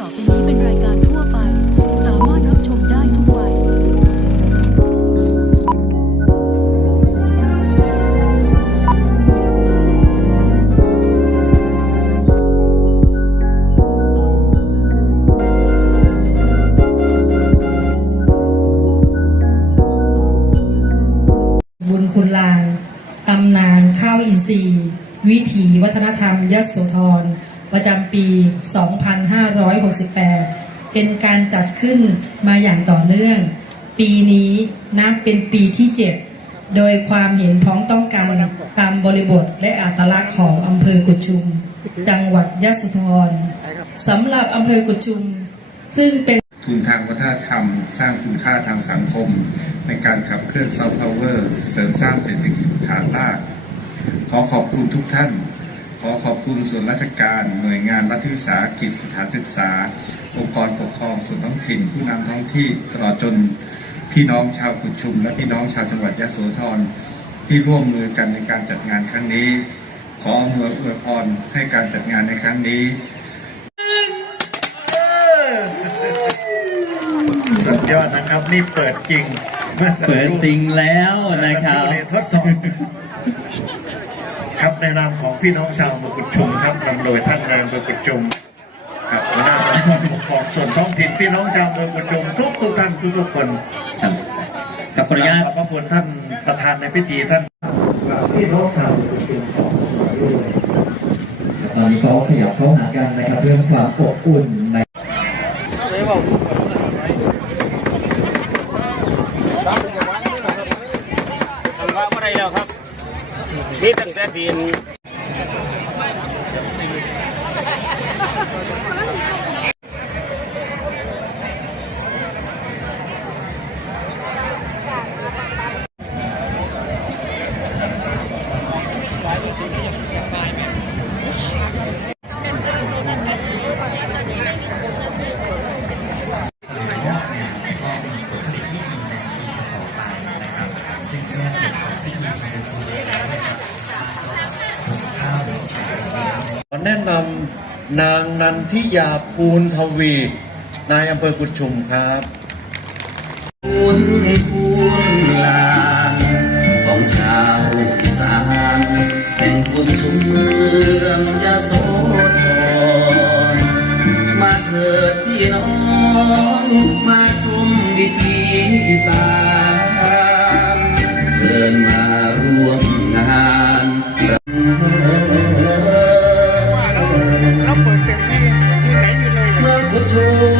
ต่อไปนี้เป็นรายการทั่วไป สามารถรับชมได้ทุกวัย บุญคุณลาง ตำนานข้าวอินทรีย์ วิถีวัฒนธรรมยโสธร ประจำปี 2568 เป็นการจัดขึ้นมาอย่างต่อเนื่อง ปีนี้นับเป็นปีที่ 7 โดยความเห็นพ้องต้องกันตามบริบทและอัตลักษณ์ของอำเภอกุดชุม จังหวัดยโสธรสำหรับอำเภอกุดชุม ซึ่งเป็นทุนทางวัฒนธรรม สร้างคุณค่าทางสังคม ในการขับเคลื่อนซอฟต์พาวเวอร์เสริมสร้างเศรษฐกิจฐานรากขอขอบคุณทุกท่าน ขอขอบคุณส่วนราชการ หน่วยงานรัฐวิสาหกิจสถานศึกษา องค์กรปกครองส่วนท้องถิ่น ผู้นำท้องที่ตลอดจนพี่น้องชาวกุดชุม และพี่น้องชาวจังหวัดยะโสธรที่ร่วมมือกันในการจัดงานครั้งนี้ ขออำนวยอวยพรให้การจัดงานในครั้งนี้สุดยอดนะครับนี่เปิดจริงเมื่อสักคเปิดรู่จริงแล้วนะครับเยทดสอบครับในนามของพี่น้องชาวอำเมืองกุดชุมครับนำโดยท่านนายอำเภอกุดชุมครับหัวหน้าองค์กรปกครองส่วนท้องถิ่นพี่น้องชาวอำเมืองกุดชุมทุกทุกๆท่านทุกทุกๆคนครับกับขออนุญาตขอบพระคุณท่านประธานในพิธีท่านพี่น้องชาวอำเภอกุดชุมของเราด้วยตอนนี้เขาขยับเข้าหากันนะครับเรื่องความอบอุ่นในทำว่าบ่ได้แล้วครับ นี่ตั้งแต่สิน แนะนำนางนันทิยาภูลทวี นายอำเภอกุดชุมครับคุณคุณลานของชาวอีสานแห่งคุณชุมเมืองยะโสธรมาเถิดพี่น้องมาชมวิถีอีสานเชิญมาร่วมงาน เ